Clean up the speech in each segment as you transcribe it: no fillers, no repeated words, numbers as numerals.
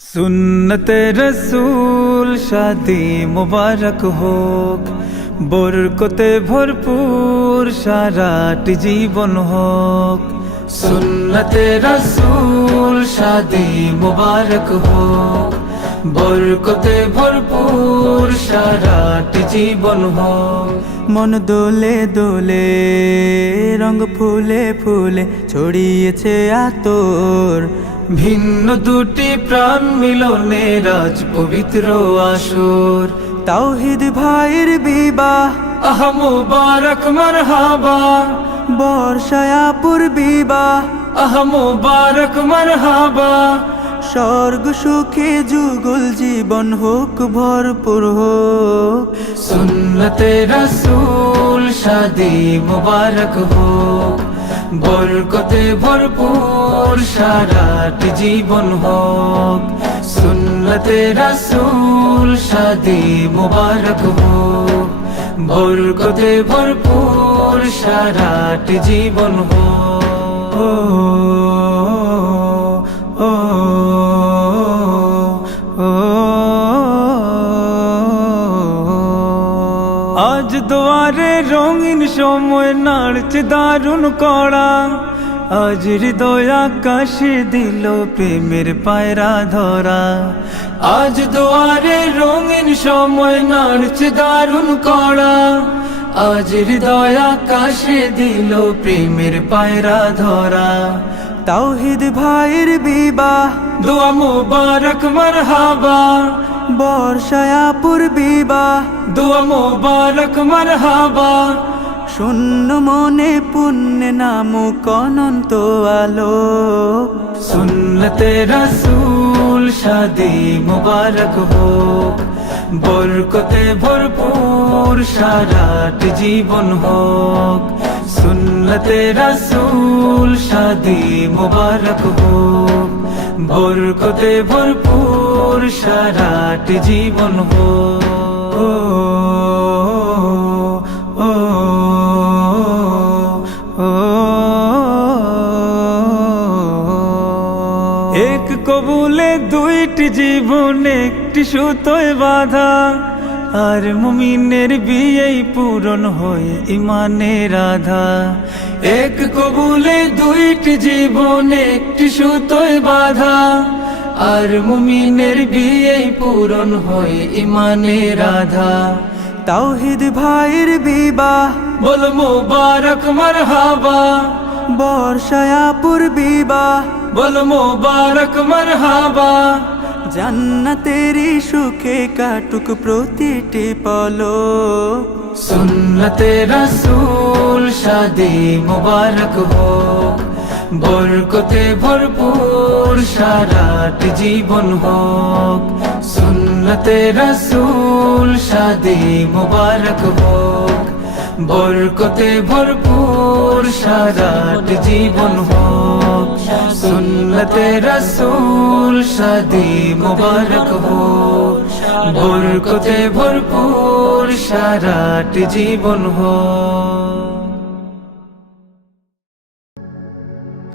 सुन्नते रसूल शादी मुबारक होक, बरकते भरपूर साराटी जीवन होक। सुन्नते रसूल शादी मुबारक होक, बरकते भरपूर साराटी जीवन होक। मन दोले दोले रंग फुले फुले ছড়িয়েছে আতর, ভিন্ন দুটি প্রাণ মিলনে রাজ পবিত্র আসর। তাওহীদ ভাইয়ের বিবাহ আহ মুবারক মারহাবা, বর্ষায় আপুর বিবাহ আহ মুবারক মারহাবা। স্বর্গ সুখে যুগল জীবন হোক ভরপুর হোক। সুন্নতে রাসূল শাদি মুবারক হোক, বরকতে ভরপুর সারাটি জীবন হোক। সুন্নতে রাসূল শাদি মুবারক হোক, বরকতে ভরপুর সারাটি জীবন হোক। আজ দুয়ারে রঙিন সময় নাড়ছে দারুণ কড়া, আজ হৃদয় আকাশে দিল প্রেমের পায়রা ধরা। আজ দুয়ারে রঙিন সময় নাড়ছে দারুণ কড়া, আজ হৃদয় আকাশে দিল প্রেমের পায়রা ধরা। তাওহীদ ভাইয়ের বিবাহ দোয়া মুবারক মারহাবা, বর্ষায় আপুর বিবাহ দোয়া মুবারক মারহাবা। শূন্য মনে পুণ্যে নামুক অনন্ত আলো। সুন্নতে রাসূল শাদি মুবারক হোক, বরকতে ভরপুর সারাটি জীবন হোক। সুন্নতে রাসূল শাদি মুবারক হোক, বরকতে ভরপুর সারাটি জীবন হোক। এক কবুলে দুইটি জীবন একটি সুতোয় বাঁধা, আর মুমিনের বিয়েই পূরণ হয় ইমানের আধা। এক কবুলে দুইটি জীবন একটি সুতোয় বাঁধা, আর মুমিনের বিয়েই পূরণ হয় ইমানের আধা। তাওহীদ ভাইয়ের বিবাহ বল মুবারক মারহাবা, বর্ষায় আপুর বিবাহ বল মুবারক মারহাবা। জান্নাতেরি সুখে কাটুক প্রতিটি পলক। সুন্নতে রাসূল শাদি মুবারক হোক, বরকতে ভরপুর সারাটি জীবন হোক। সুন্নতে রাসূল শাদি মুবারক হোক, বরকতে ভরপুর সারাটি জীবন হোক। সুন্নতে রাসূল শাদি মুবারক হোক, বরকতে ভরপুর সারাটি জীবন হোক।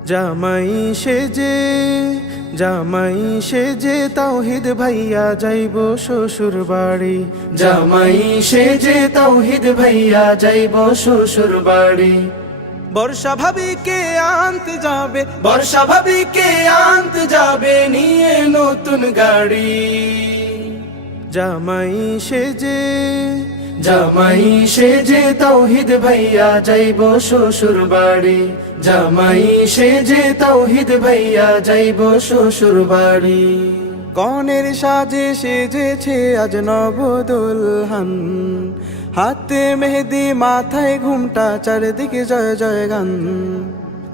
জামাই সেজে তাওহীদ ভাইয়া যাইব শ্বশুর বাড়ি। জামাই সেজে তাওহীদ ভাইয়া যাইব শ্বশুর বাড়ি। বর্ষা ভাবিকে আনতে যাবে, বর্ষা ভাবিকে আনতে যাবে নিয়ে নতুন গাড়ি। জামাই সেজে তাওহীদ ভাইয়া যাইব শ্বশুর বাড়ি। জামাই সেজে তাওহীদ ভাইয়া যাইব শ্বশুর বাড়ি। কনের সাজে সেজেছে আজ নবদুলহান, হাতে মেহেদি মাথায় ঘুমটা চারিদিকে জয় জয় গান।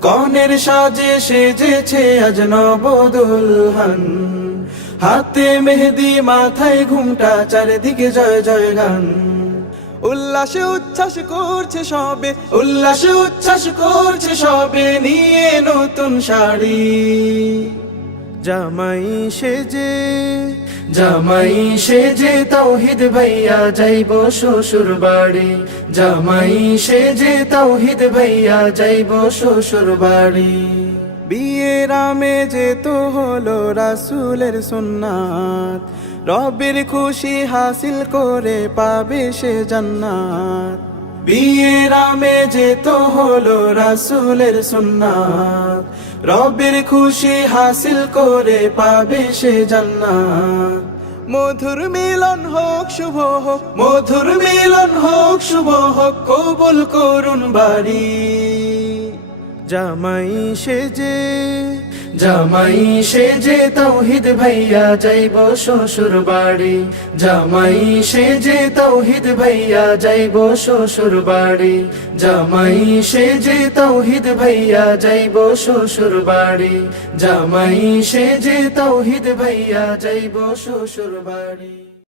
কনের সাজে সেজেছে আজ নবদুলহান, হাতে মেহেদি মাথায় ঘুমটা চারিদিকে জয় জয় গান। উল্লাসে উচ্ছ্বাস করছে সবে, উল্লাসে উচ্ছ্বাস করছে সবে নিয়ে নতুন শাড়ি। জামাই সেজে তাওহীদ ভাইয়া যাইব শ্বশুর বাড়ি। জামাই সেজে তাওহীদ ভাইয়া যাইব শ্বশুর বাড়ি। বিয়ের আমেজে তো হলো রাসূলের সুন্নাত, রবের খুশি হাসিল করে পাবে সে জান্নাত। বিয়ের আমেজে তো হলো রাসূলের সুন্নাত, রবের খুশি হাসিল করে পাবে সে জান্নাত। মধুর মিলন হোক শুভ হোক, মধুর মিলন হোক শুভ হোক, কবুল করুন বাড়ি। জামাই সেজে জামাই সেজে তৌহিদ ভাইয়া যাইব শ্বশুর বাড়ি, জামাই সেজে তৌহিদ ভাইয়া যাইব শ্বশুর বাড়ি, জামাই সেজে তৌহিদ ভাইয়া যাইব শ্বশুর বাড়ি, জামাই সেজে তৌহিদ ভাইয়া যাইব শ্বশুর বাড়ি।